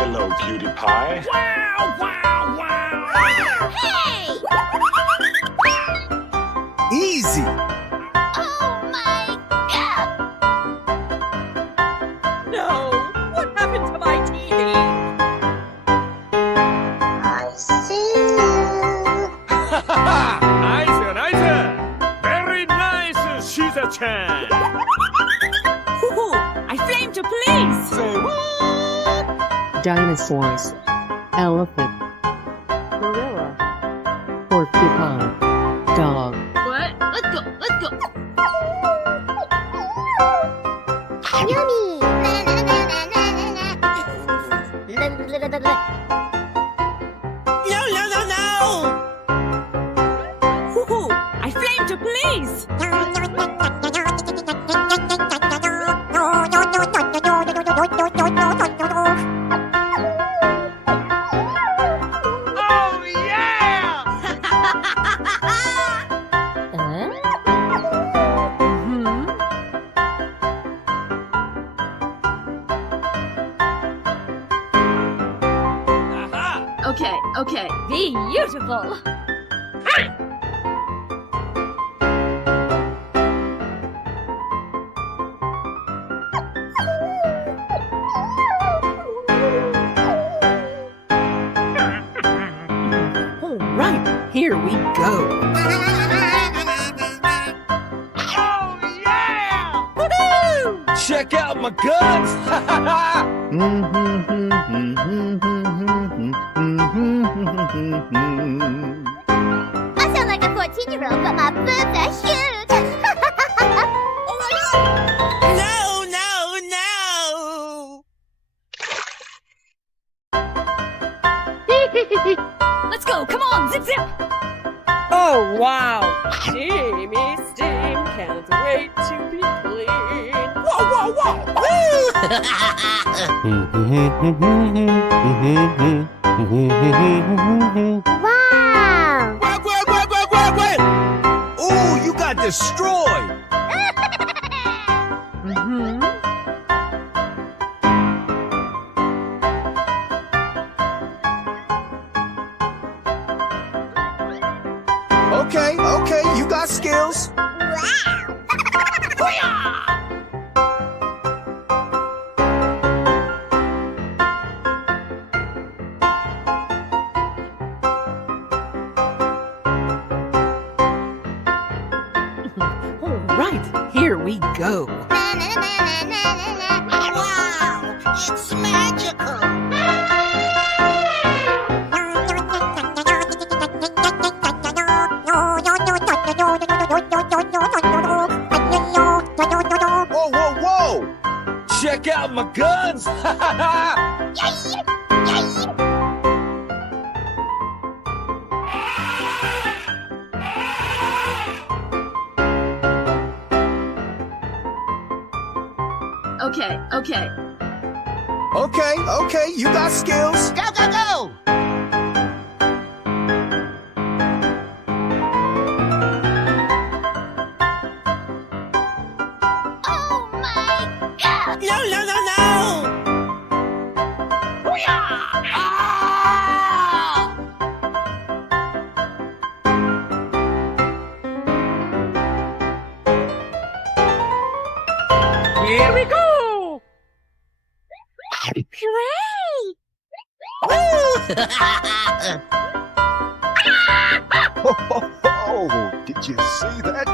Hello, cutie pie. Wow, wow, wow! Hey! Easy. Oh my God! No! What happened to my TV? I see you. Nice, nice! Very nice, Shiza-chan! I flamed to police! Say what? Dinosaurs, elephant, gorilla, porcupine, dog. What? Let's go, let's go. Yummy! No, no, no, no. I flamed to police! Oh, yeah! Okay, okay. Beautiful. All right, here we go. Oh, yeah! Check out my guns. I sound like a 14-year-old, but my boobs are huge. No, no, no. Let's go, come on, zip zip. Oh, wow! Steamy steam, can't wait to be clean. Whoa, whoa, whoa. Wow. Wait. Ooh, you got destroyed. Okay, you got skills. All right, here we go. Wow, it's magical. Whoa. Check out my guns. Okay. Okay, you got skills. Go. Oh my God! No. Here we go! Hooray! Oh, did you see that?